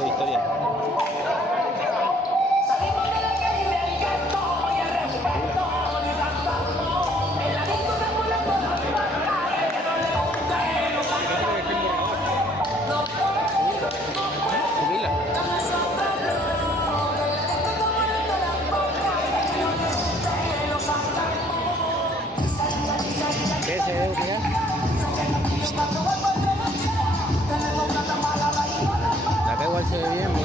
de historia. ¿Qué se debe pegar? La que igual se ve bien, ¿no?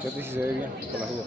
Fíjate si se ve bien, por las dudas.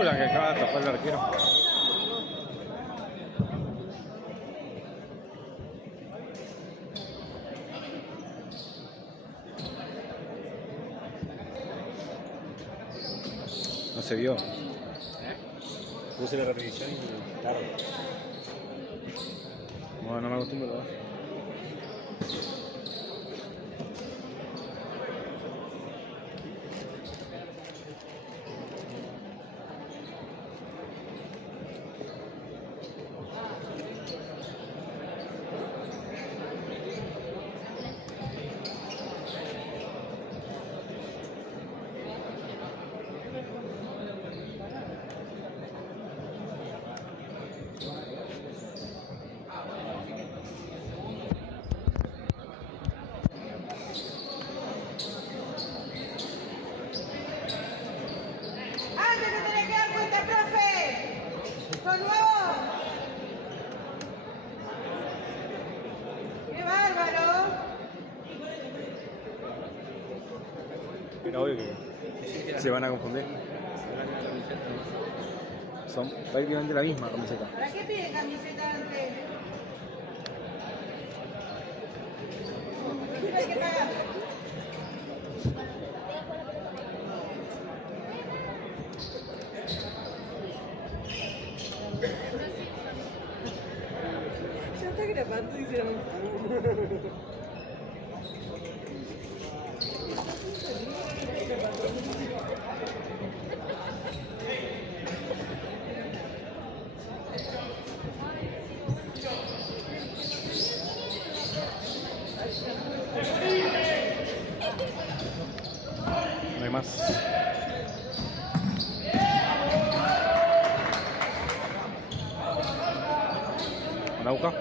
La que acaba de tapar el arquero. No se vio. Puse la repetición y tarde. Bueno, no me acostumbro, ¿verdad? Antes se tenía que dar cuenta, profe. Son nuevos. obvio que se van a confundir. Son prácticamente la misma camiseta. ¿Para qué pide camiseta antes? Hay que pagar. Ya está grabando, dijeron. No hay más. Arauca.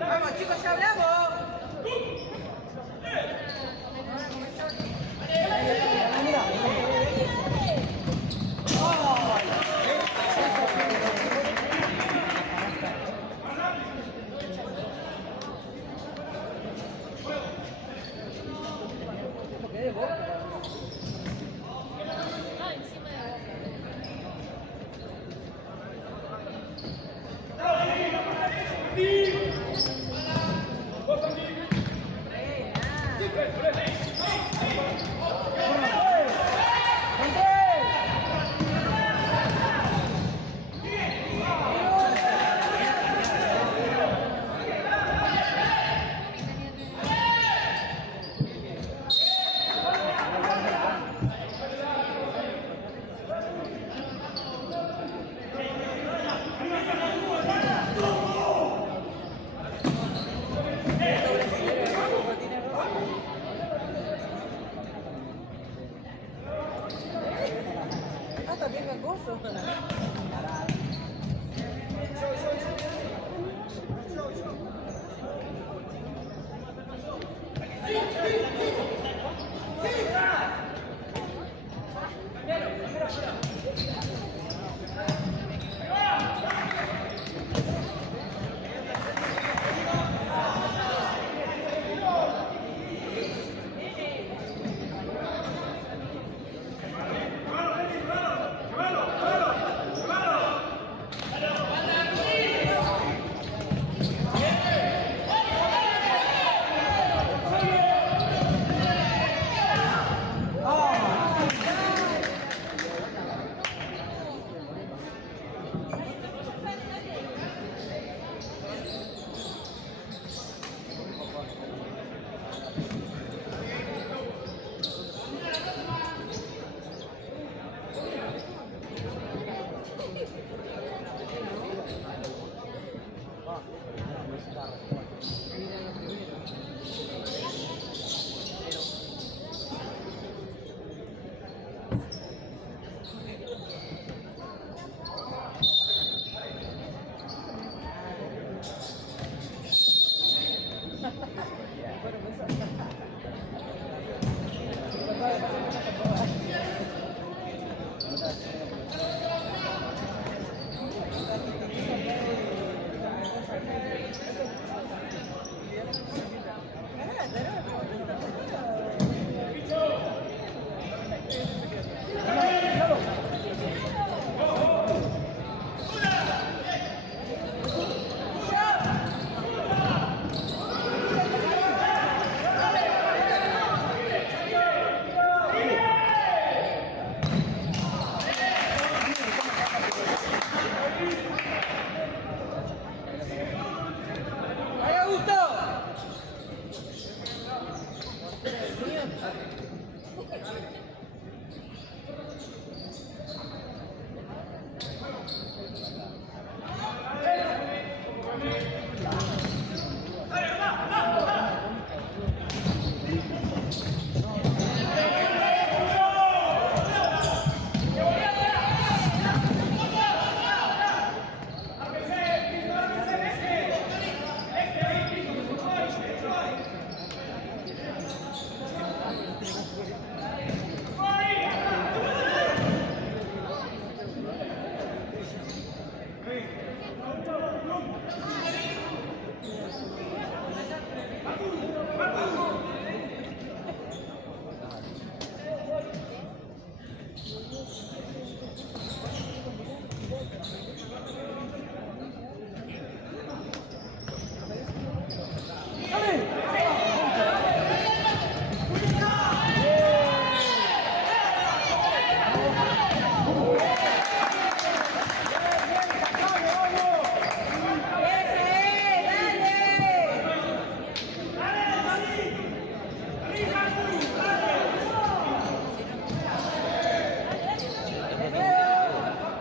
Vamos, chicos, ya hablamos. Ah, también gangoso.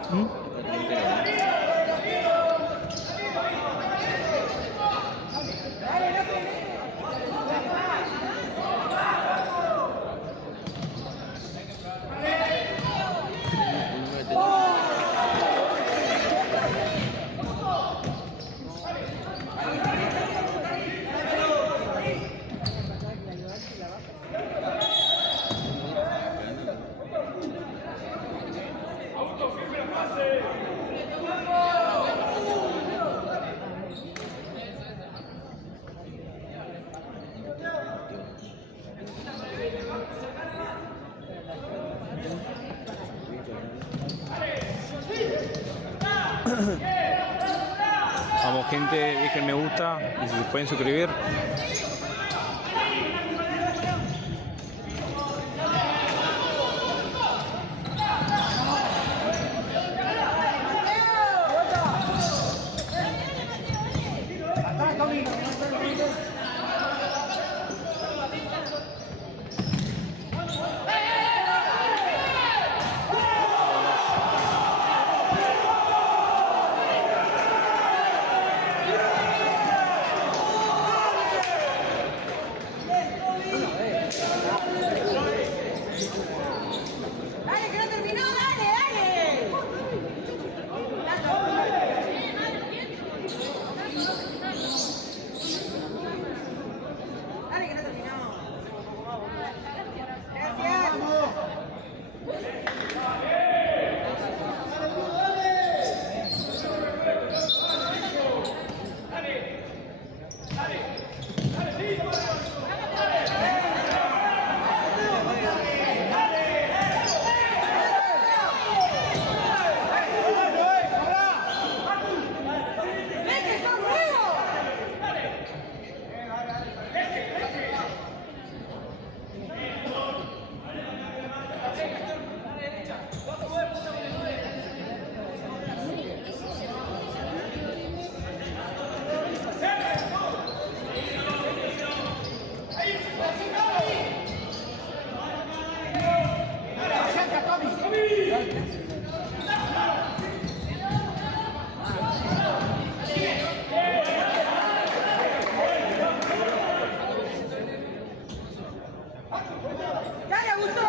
Vamos gente, dejen me gusta y si se pueden suscribir. Dale, que no terminó, dale, dale. Dale, que no terminó. ¡Dale, Augusto!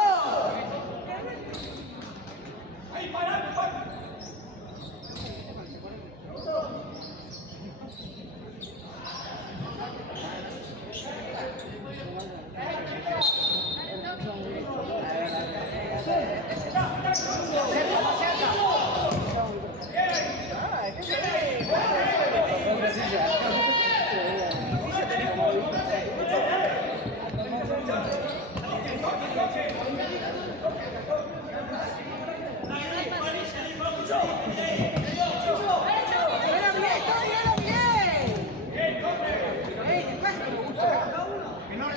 Que no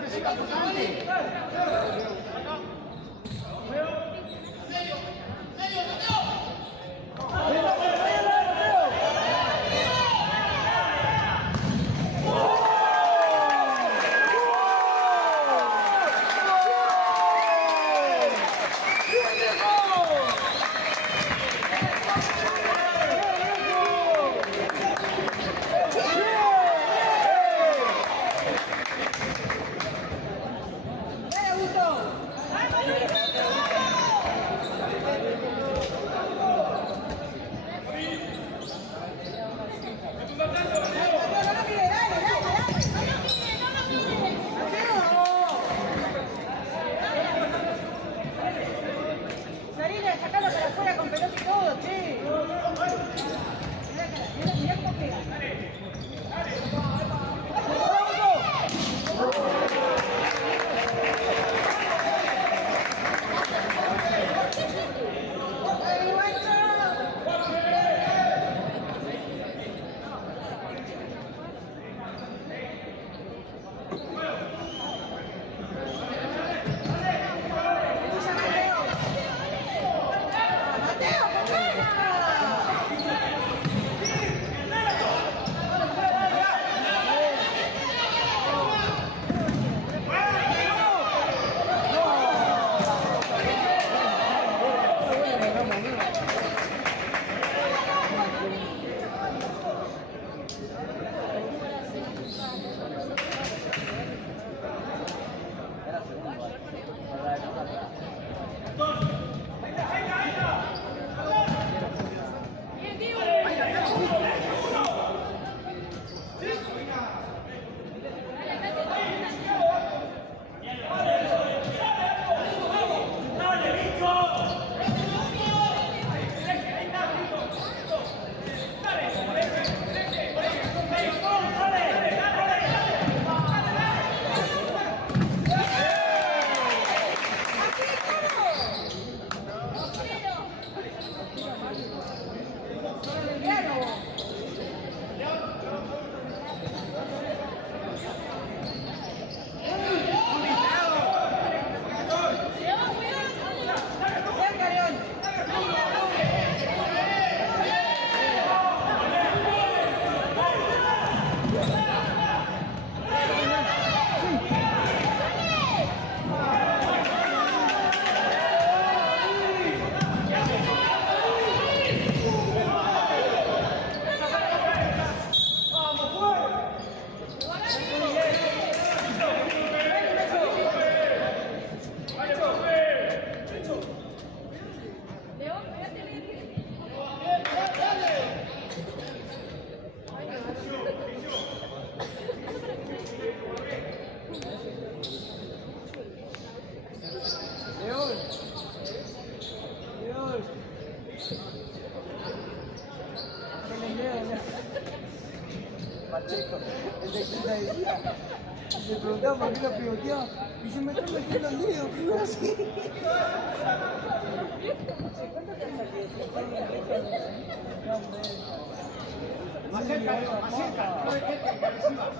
reciba tocante. Pacheco, el de Quinta decía, le preguntaba por qué lo pivoteaba y se me está metiendo el dedo, pero así. Más cerca, no hay gente que reciba.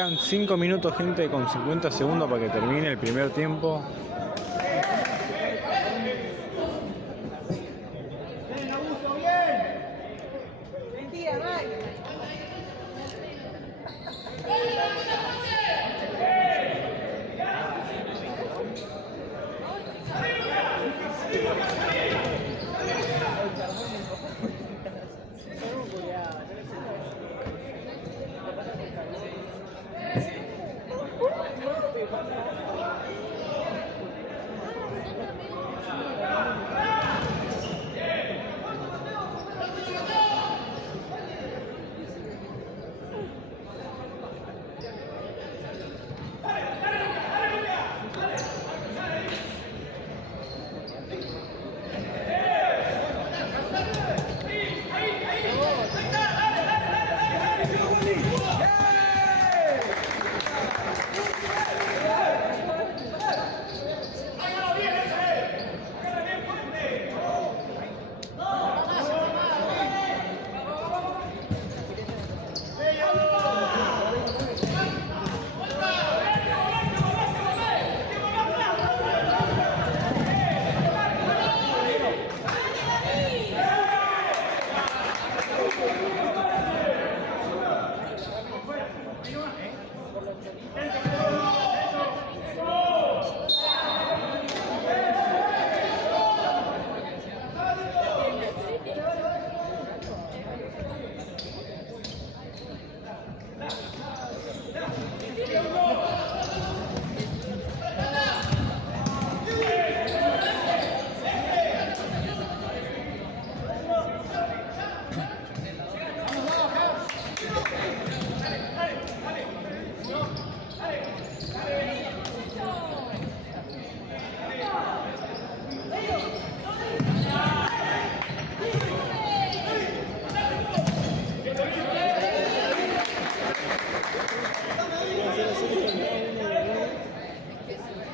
quedan 5 minutos, gente, con 50 segundos para que termine el primer tiempo. Mentira, Mike.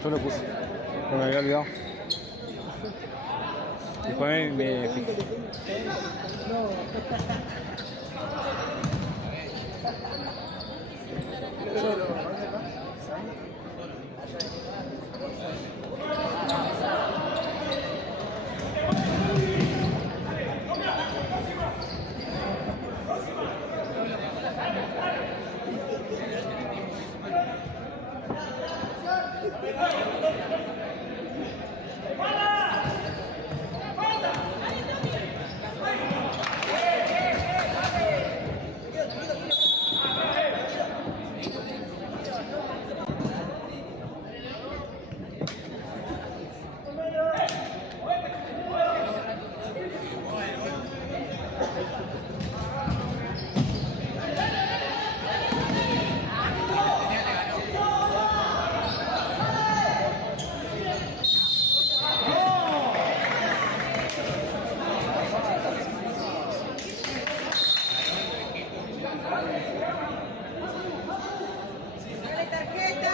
Yo lo puse, no me había olvidado. Después me fijé. Dale tarjeta.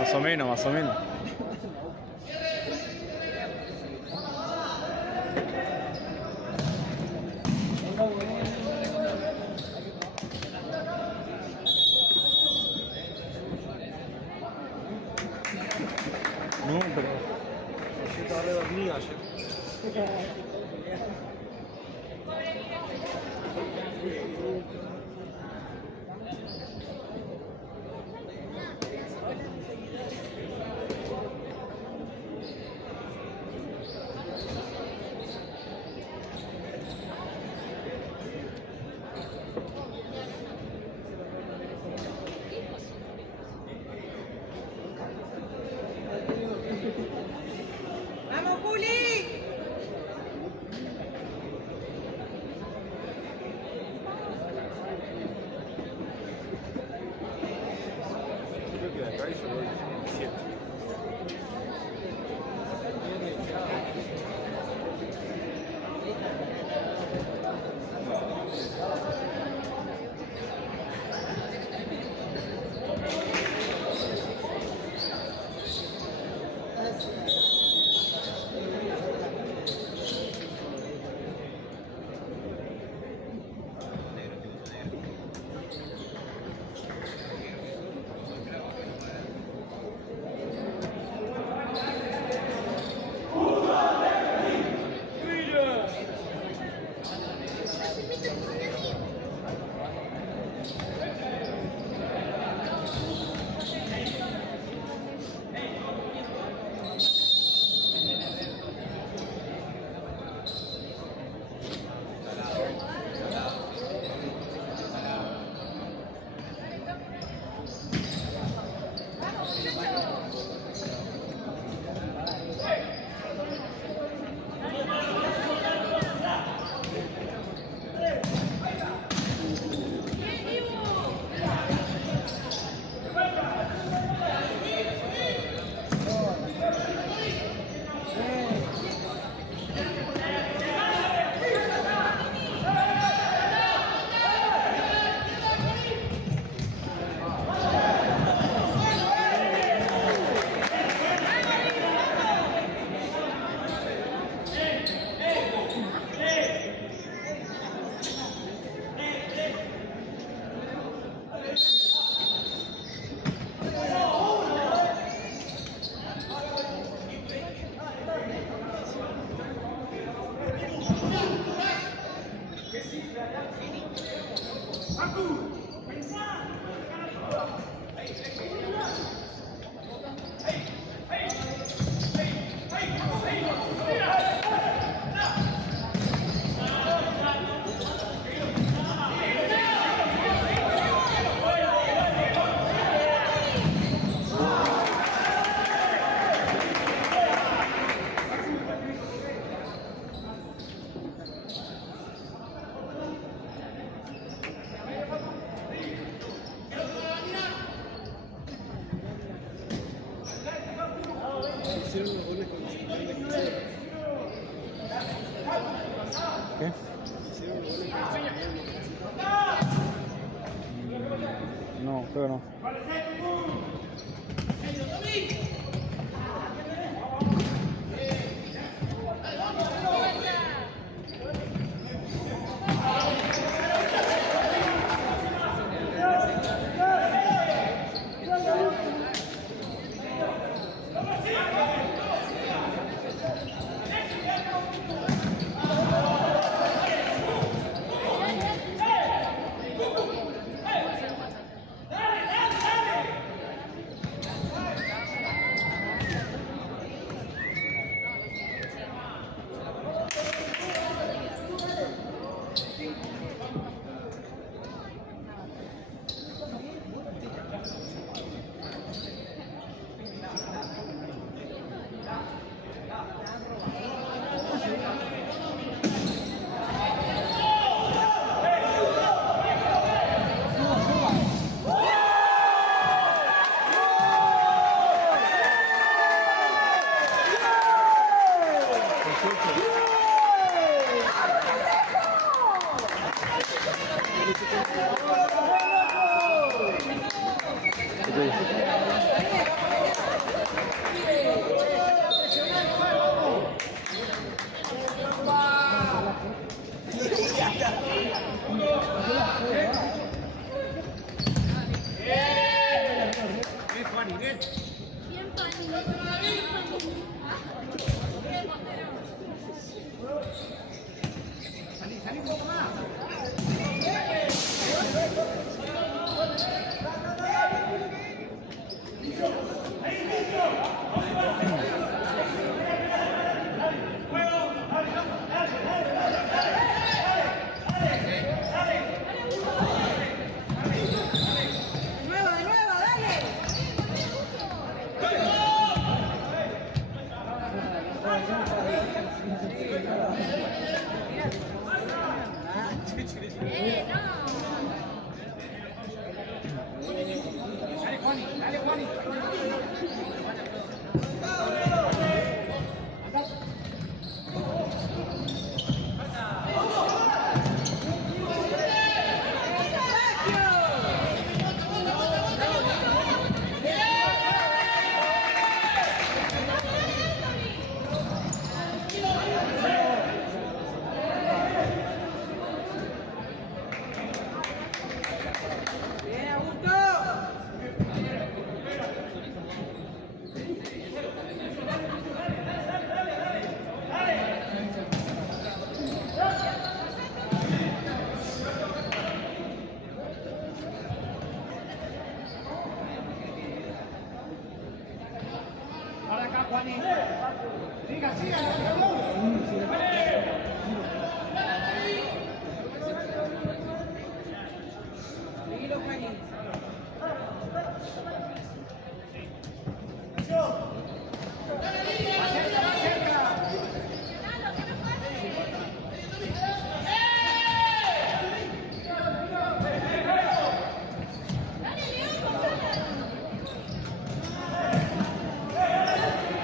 Más o menos, más o menos. No, pero Yo estaba re dormido ayer. ¡Vamos, Juli! Hicieron los goles con ¿Qué? Hicieron los goles con No, creo que no.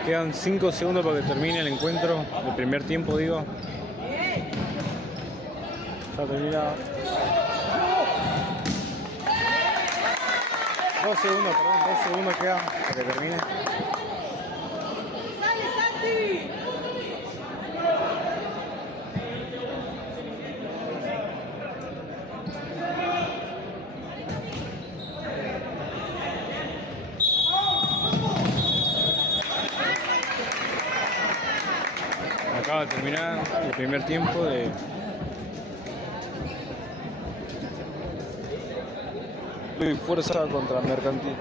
Quedan 5 segundos para que termine el encuentro, el primer tiempo digo. Ya termina. 2 segundos, perdón, 2 segundos quedan para que termine. ¡Sale, Santi! Acaba de terminar el primer tiempo de Núcleo y Fuerza contra Mercantil.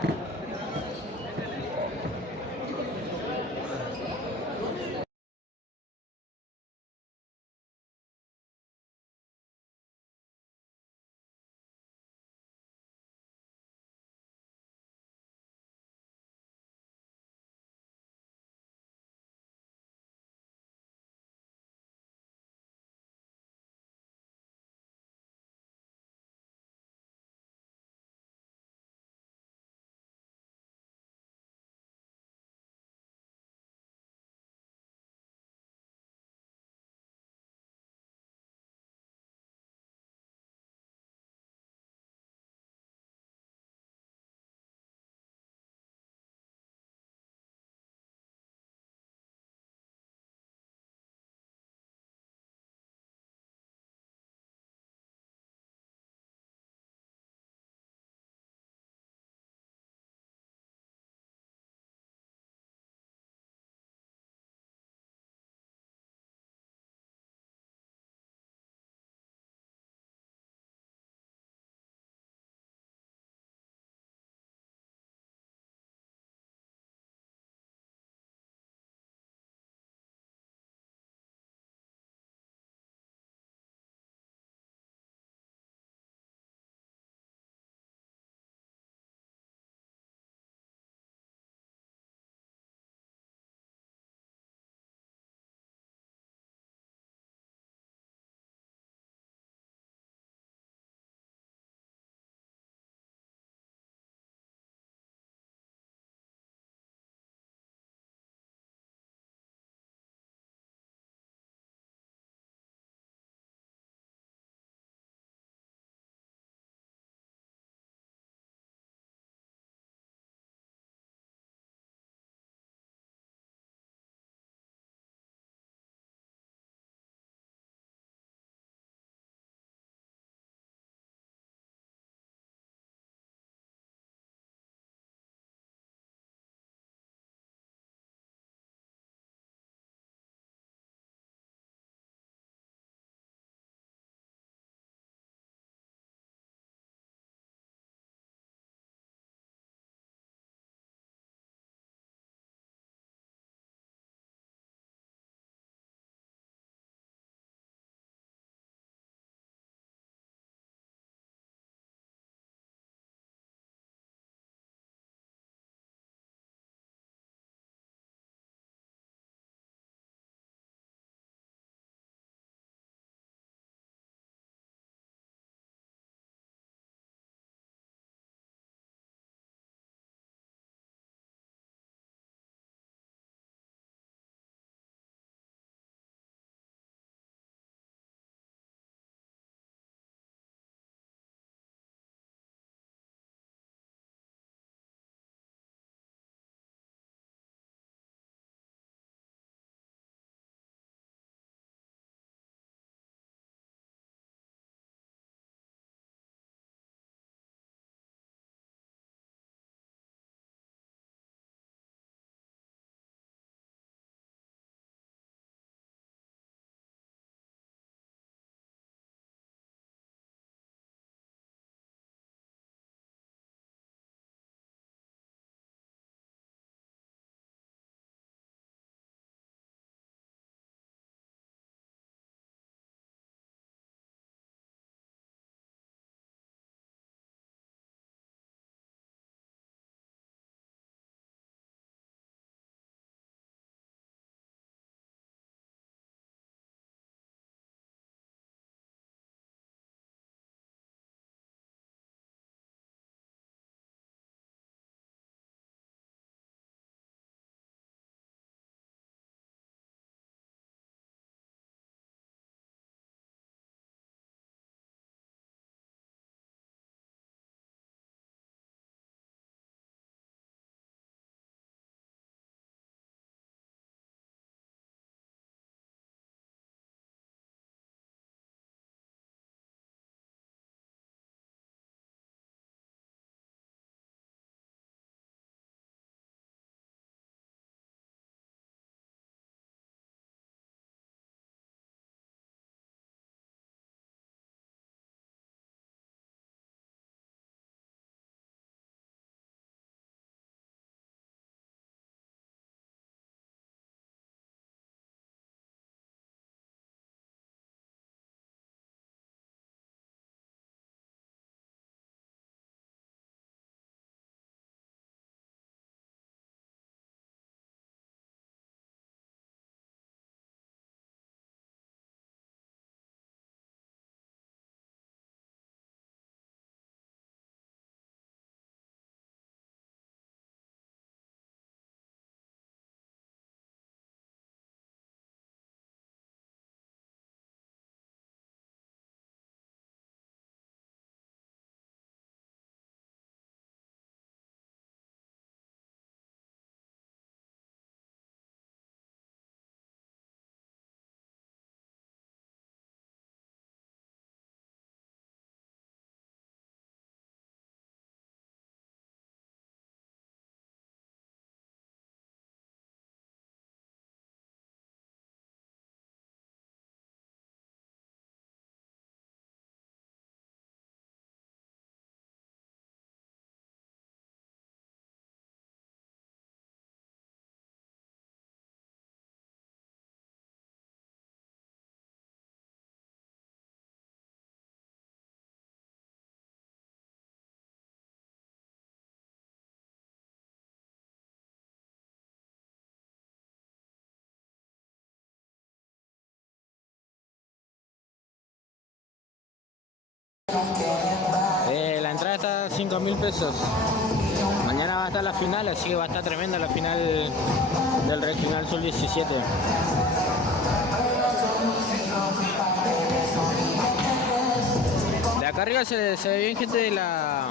La entrada está a 5.000 pesos. Mañana va a estar la final, así que va a estar tremenda la final del regional sub-17. De acá arriba se ve bien gente de la...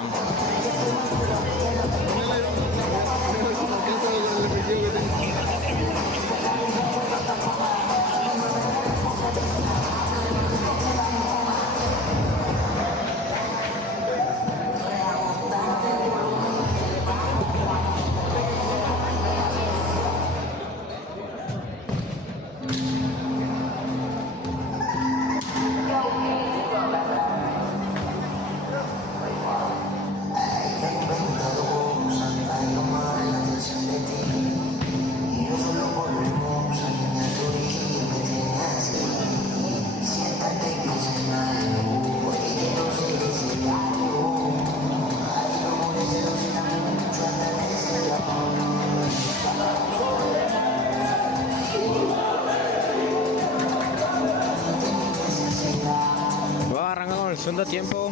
Segundo tiempo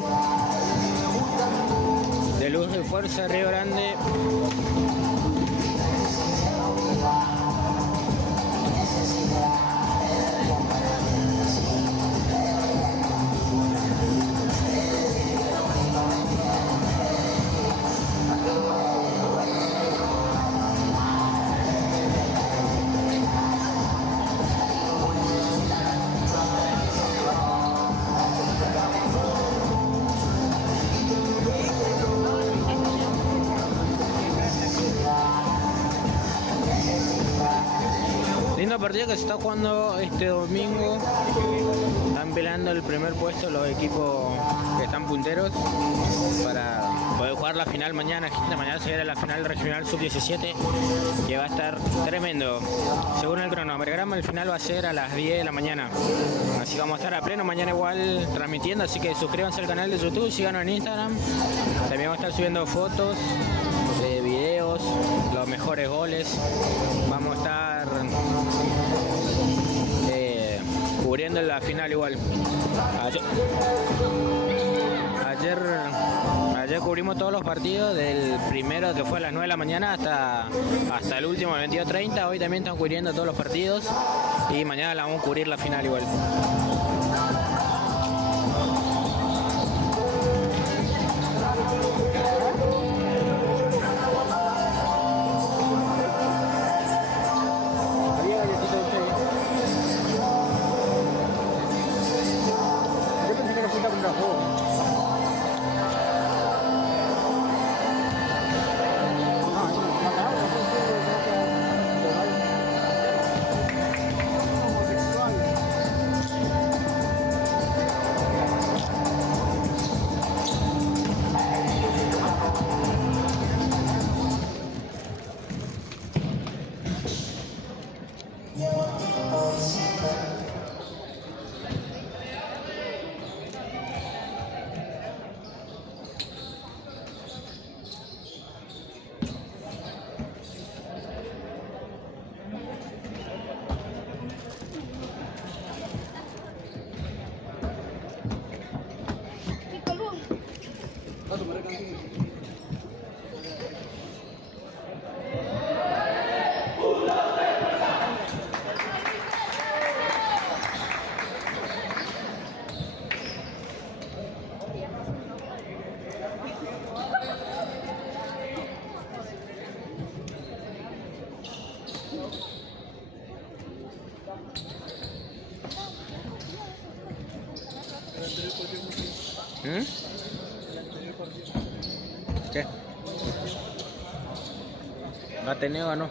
de Luz y Fuerza Río Grande. Lindo partido que se está jugando este domingo. Están peleando el primer puesto los equipos que están punteros para poder jugar la final mañana. Mañana se viene la final regional sub-17 que va a estar tremendo. Según el cronograma, el final va a ser a las 10 de la mañana. Así que vamos a estar a pleno mañana igual transmitiendo. Así que suscríbanse al canal de YouTube, síganos en Instagram. También vamos a estar subiendo fotos, videos, los mejores goles. Vamos a estar cubriendo la final igual. Ayer cubrimos todos los partidos, del primero que fue a las 9 de la mañana hasta el último, el 22:30. Hoy también están cubriendo todos los partidos y mañana la vamos a cubrir la final igual. ¿Qué? Ateneo ganó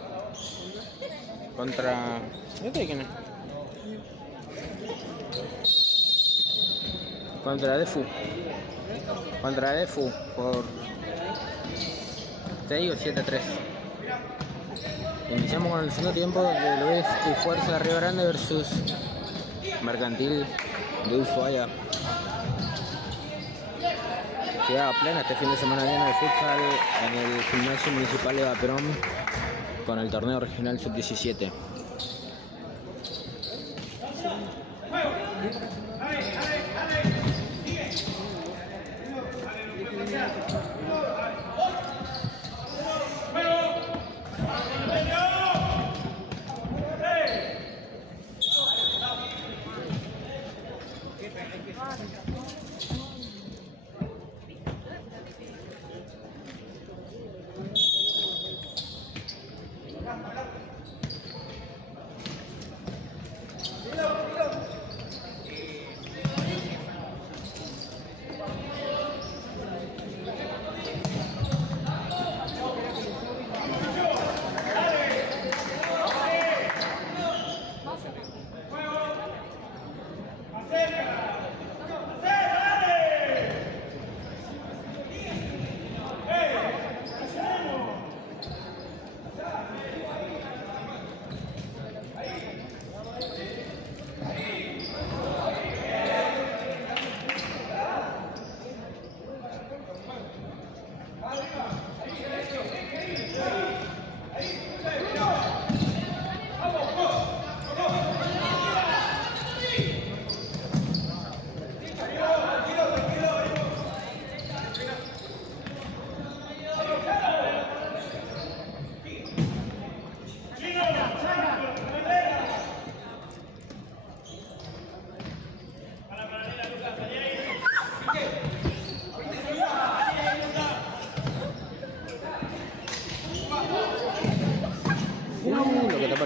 contra... ¿Quién es? Contra Defu. Contra Defu por 6 o 7-3. Iniciamos con el segundo tiempo de Luis y Fuerza Río Grande versus Mercantil de Ushuaia. Queda plena este fin de semana llena de futsal en el gimnasio municipal de Vaperón con el torneo regional sub-17.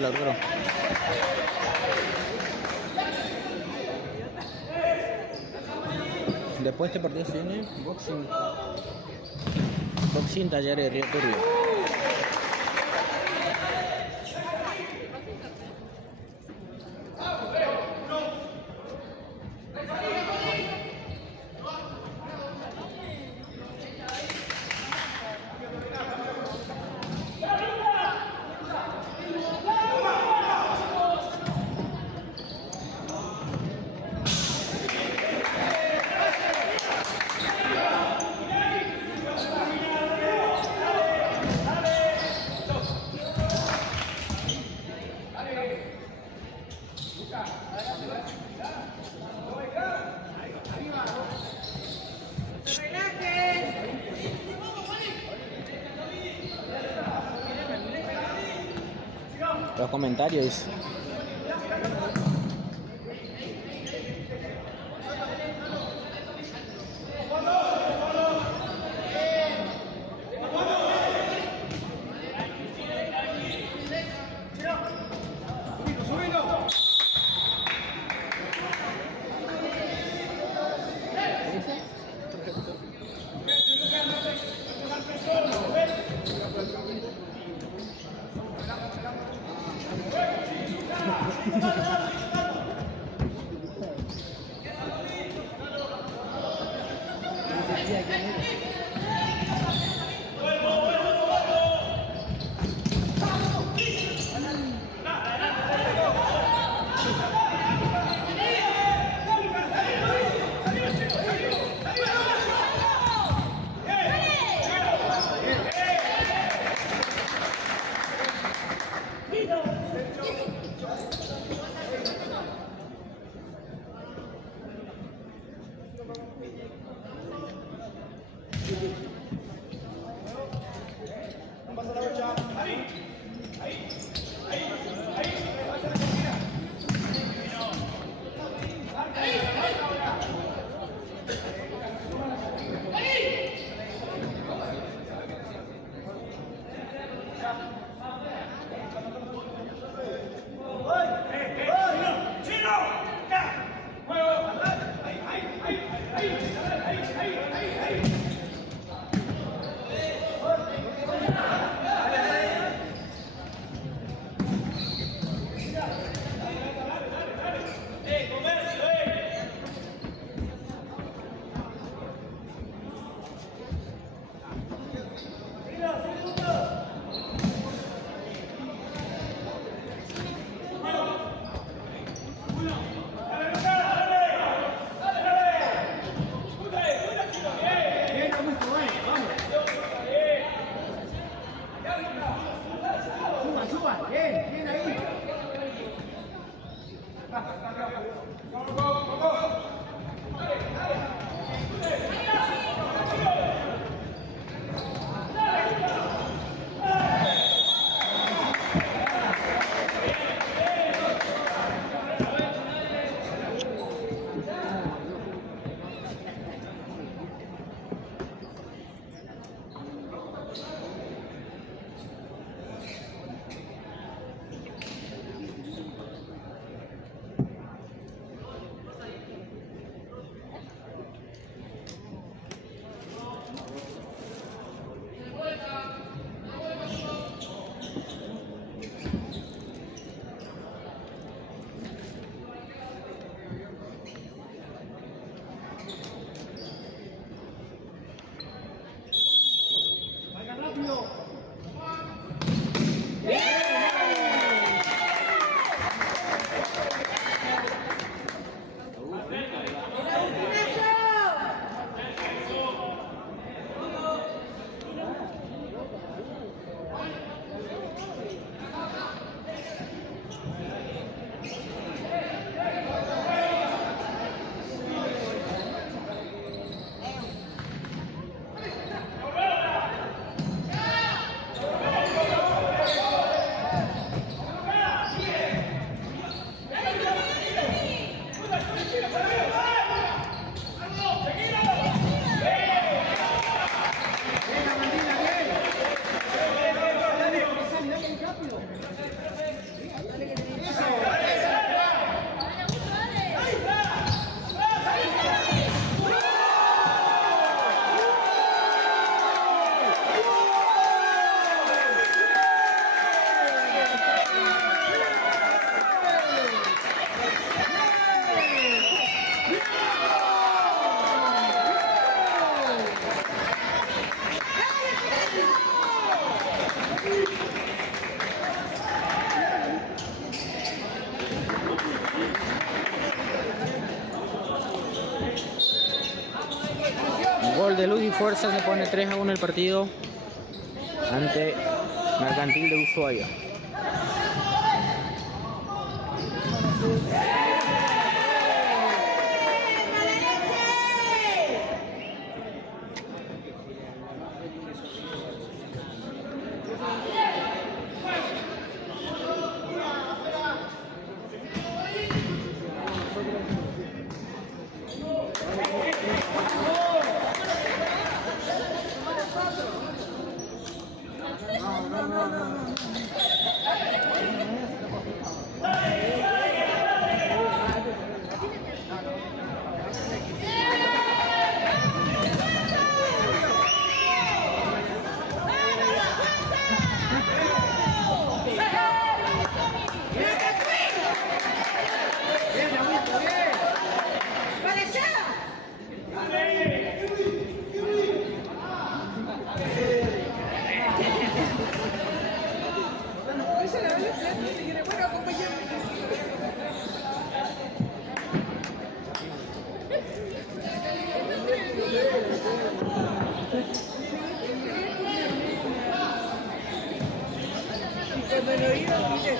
arquero. Después de este partido se viene boxing. Boxing Talleres de Río Turbio. Los comentarios. Gol de Luz y Fuerza, se pone 3-1 el partido ante Mercantil de Ushuaia. ¡Para allá! Bueno, acompañarme. Y cuando lo iba, dice,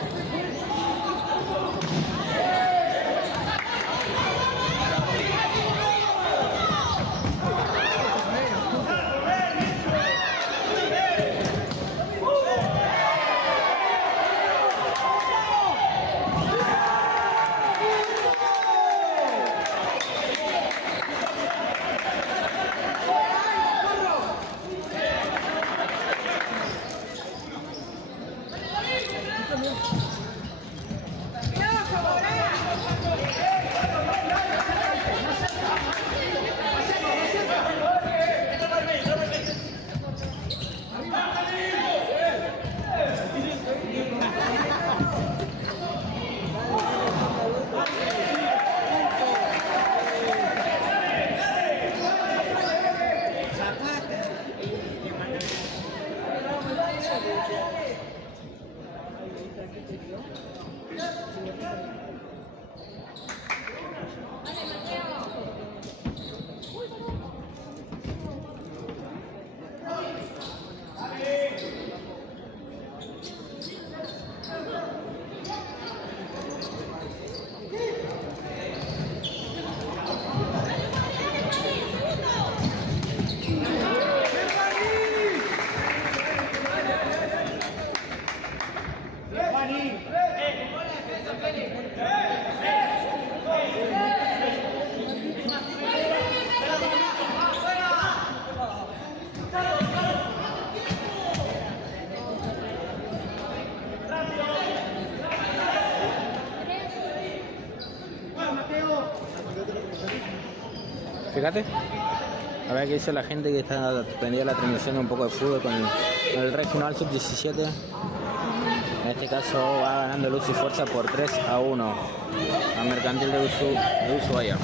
Fíjate, a ver qué dice la gente que está prendida la transmisión de un poco de fútbol con el regional sub-17. En este caso va ganando Luz y Fuerza por 3-1 a Mercantil de Ushuaia.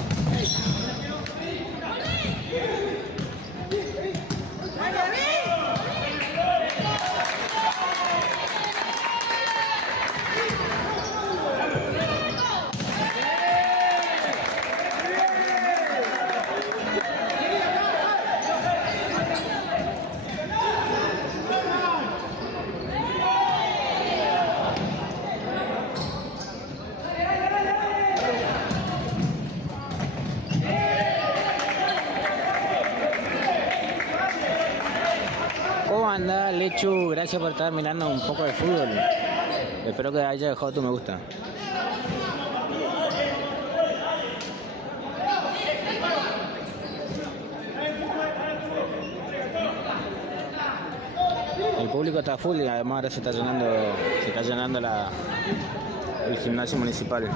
¿Cómo anda, Lechu? Gracias por estar mirando un poco de fútbol. Espero que haya dejado tu me gusta. El público está full y además ahora se está llenando el gimnasio municipal.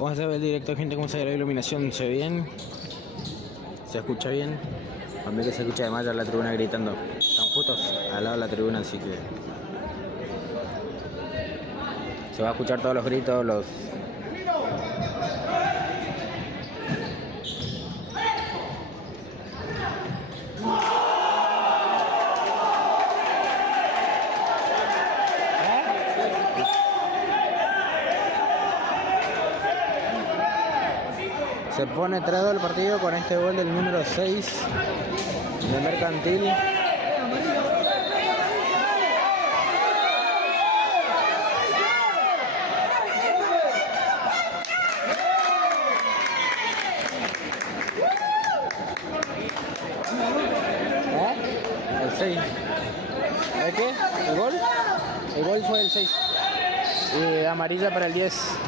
¿Cómo se ve el directo, gente? ¿Cómo se ve la iluminación? ¿Se ve bien? ¿Se escucha bien? A mí que se escucha además ya la tribuna gritando. Están justo al lado de la tribuna, así que se va a escuchar todos los gritos, los... Se pone 3-2 el partido con este gol del número 6 de Mercantil. El 6. ¿El qué? ¿El gol? El gol fue el 6. Y amarilla para el 10.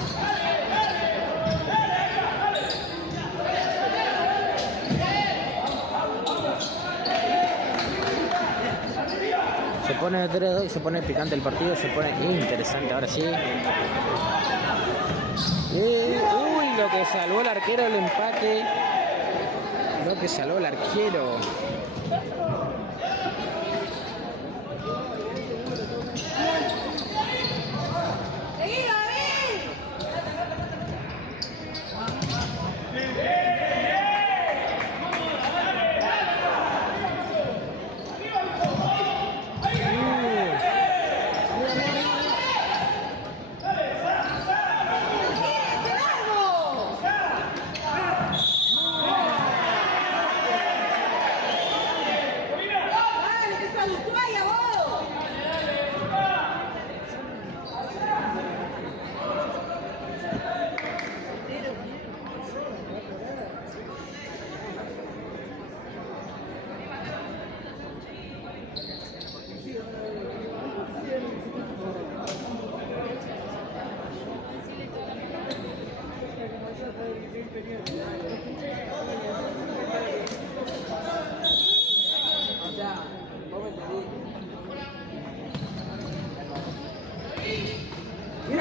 Se pone 3-2 y se pone picante el partido, se pone interesante ahora sí. Uy, lo que salvó el arquero el empate. Lo que salvó el arquero.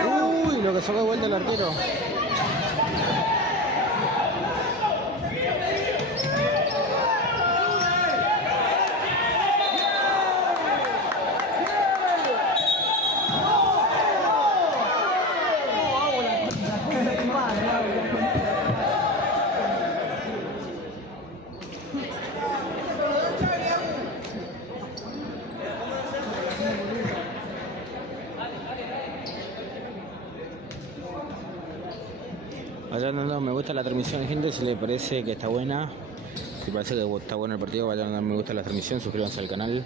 Uy, lo que sacó de vuelta el arquero. Vayan dando me gusta a la transmisión, gente, si les parece que está buena. Si parece que está bueno el partido, vayan dando me gusta a la transmisión, suscríbanse al canal.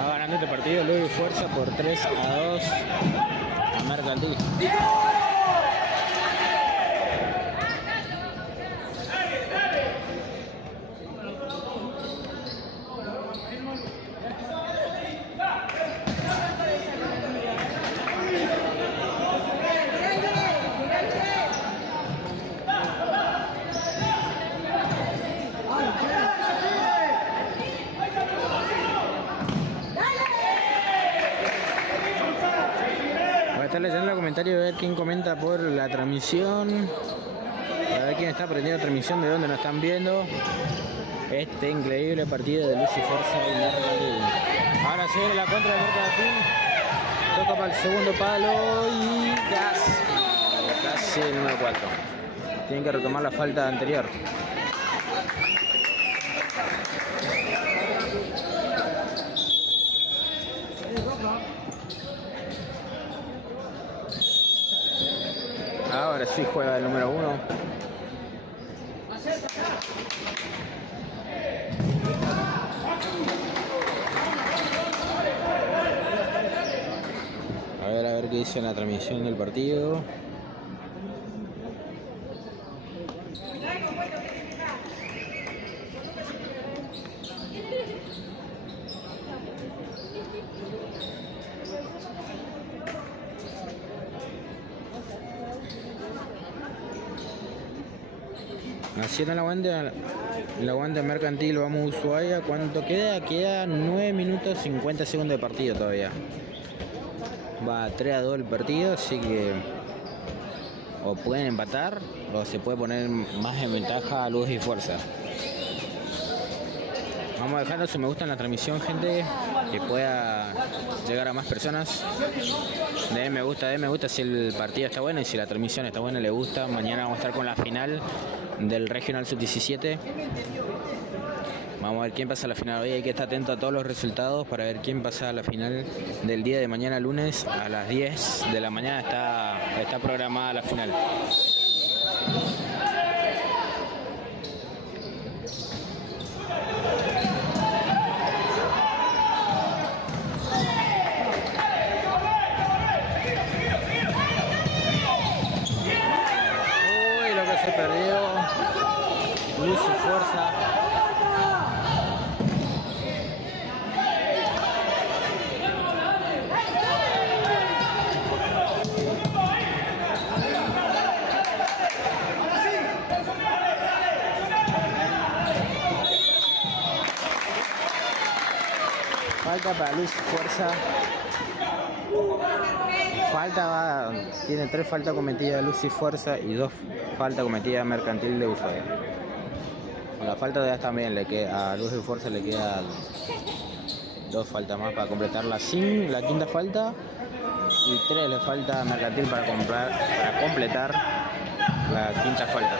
Va ganando este partido Luis Fuerza por 3-2 a Mercantil. Estar leyendo los comentarios a ver quién comenta por la transmisión, a ver quién está aprendiendo la transmisión, de dónde nos están viendo este increíble partido de Luis y Fuerza y Mercantil. Ahora se viene la contra de Mercantil, toca para el segundo palo y casi el número 4. Tienen que retomar la falta anterior. Ahora sí juega el número 1. A ver qué dice en la transmisión del partido. Así en la Aguante Mercantil, vamos a Ushuaia. ¿Cuánto queda? Queda 9 minutos 50 segundos de partido todavía. Va 3-2 el partido, así que o pueden empatar o se puede poner más en ventaja a Luz y Fuerza. Vamos dejando su me gusta en la transmisión, gente, que pueda llegar a más personas. Den me gusta si el partido está bueno y si la transmisión está buena, le gusta. Mañana vamos a estar con la final del Regional Sub-17. Vamos a ver quién pasa a la final. Hoy hay que estar atento a todos los resultados para ver quién pasa a la final del día de mañana, lunes, a las 10 de la mañana está programada la final. Uy, lo que se perdió. Luz y Fuerza. Falta para Luz y Fuerza. Tiene 3 faltas cometidas Luz y Fuerza y 2 faltas cometidas Mercantil de Ushuaia. La falta de también le queda a Luz y Fuerza, le quedan 2 faltas más para completar la quinta falta y 3 le falta a Mercantil para completar la quinta falta.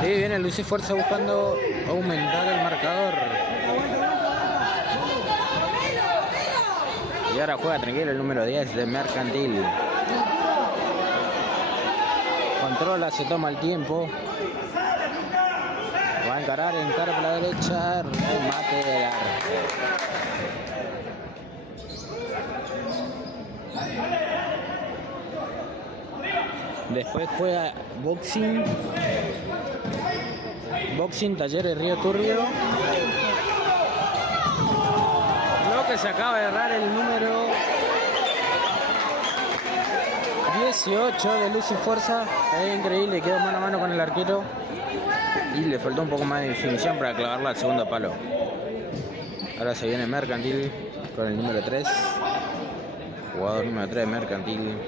Y viene Luz y Fuerza buscando aumentar el marcador. Y ahora juega tranquilo el número 10 de Mercantil. Controla, se toma el tiempo. Va a encara por la derecha. Remate de arco. Después juega Boxing Talleres Río Turbio. Lo que se acaba de errar el número 18 de Luz y Fuerza. Es increíble, quedó mano a mano con el arquero y le faltó un poco más de definición para clavarla al segundo palo. Ahora se viene Mercantil con el número 3. Jugador número 3 de Mercantil.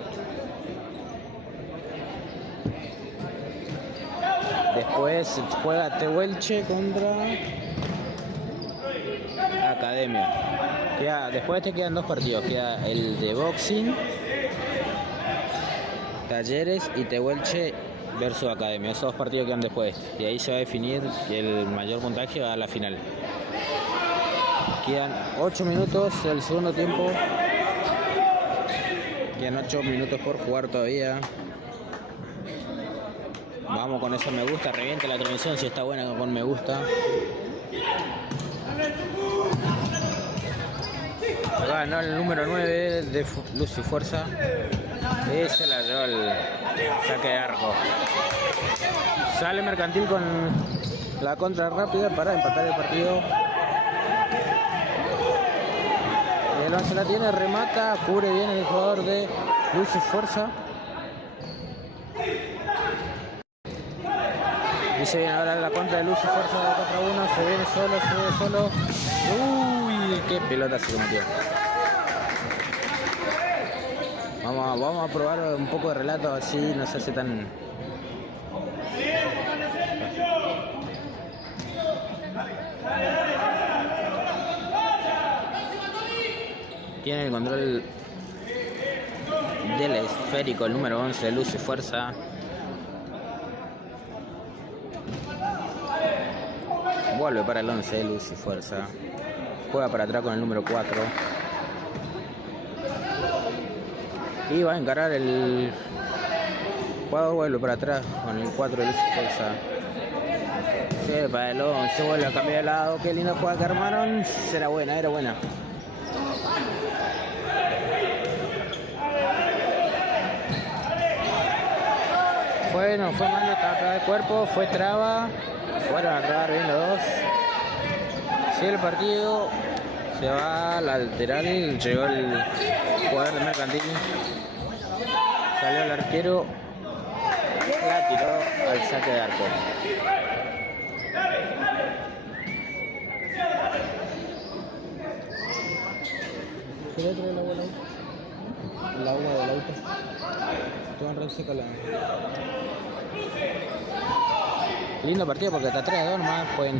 Después juega Tehuelche contra Academia. Después de este quedan 2 partidos. Queda el de Boxing, Talleres y Tehuelche versus Academia. Esos 2 partidos quedan después. Y ahí se va a definir el mayor puntaje va a la final. Quedan 8 minutos del segundo tiempo. Quedan 8 minutos por jugar todavía. Vamos con eso me gusta, reviente la transmisión si está buena con me gusta. Ganó el número 9 de Luz y Fuerza. Y se la llevó el saque de arco. Sale Mercantil con la contra rápida para empatar el partido. El balón se la tiene, remata, cubre bien el jugador de Luz y Fuerza. Y se viene ahora la contra de Luz y Fuerza de 4-1, se viene solo. Uy, qué pelota se metió. Vamos a probar un poco de relato, así no se hace tan... Tiene el control del esférico, el número 11 de Luz y Fuerza. Vuelve para el 11 de Luz y Fuerza. Juega para atrás con el número 4. Y va a encarar el jugador, vuelve para atrás con el 4 de Luz y Fuerza. Sí, para el 11, vuelve a cambiar de lado. Qué linda jugada que armaron. Era buena. Bueno, fue mano tapa de cuerpo, fue traba. Fueron a trabar bien los dos. Sigue el partido. Se va lateral, llegó el jugador de Mercantil. Salió el arquero, la tiró al saque de arco. ¿Qué le trae el agua al auto? El agua del auto. Todo en red seca la... Lindo partido porque está 3-2 nomás. Pueden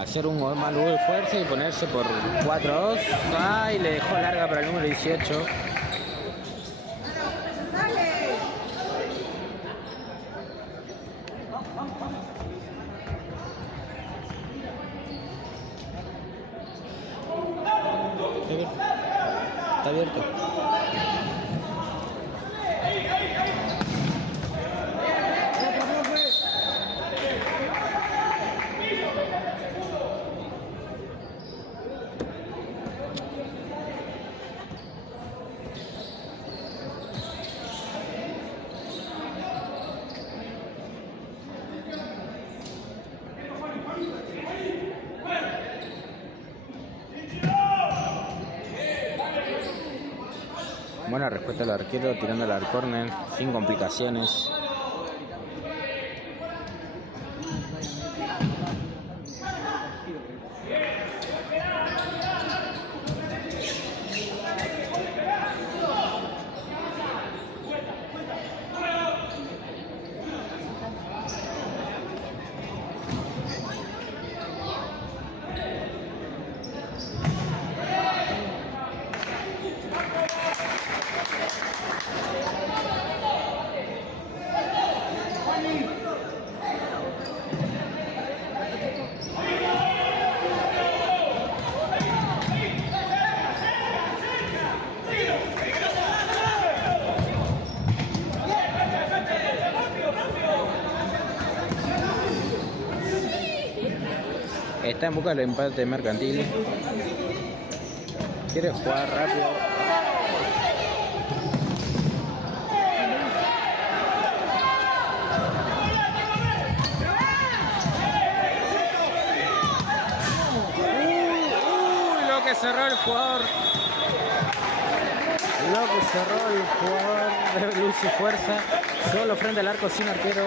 hacer un gol más de fuerza y ponerse por 4-2. Ay, le dejó larga para el número 18. Está abierto. Buena respuesta del arquero tirándola al córner sin complicaciones. Está en busca del empate de Mercantil. Quiere jugar rápido. Lo que cerró el jugador. Lo que cerró el jugador de Luz y Fuerza. Solo frente al arco sin arquero.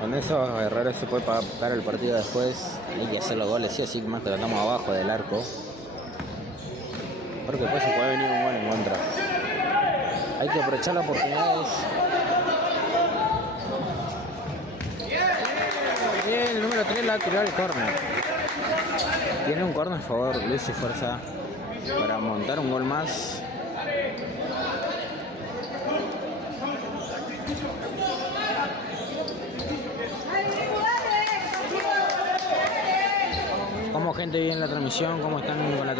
Con esos errores se puede pagar el partido después. Hay que hacer los goles, sí, así más que lo estamos abajo del arco. Porque después se puede venir un gol en contra. Hay que aprovechar las oportunidades. Bien, el número 3 la ha tirado el córner. Tiene un córner a favor, Luis y Fuerza, para montar un gol más. Como gente bien la transmisión, cómo están con la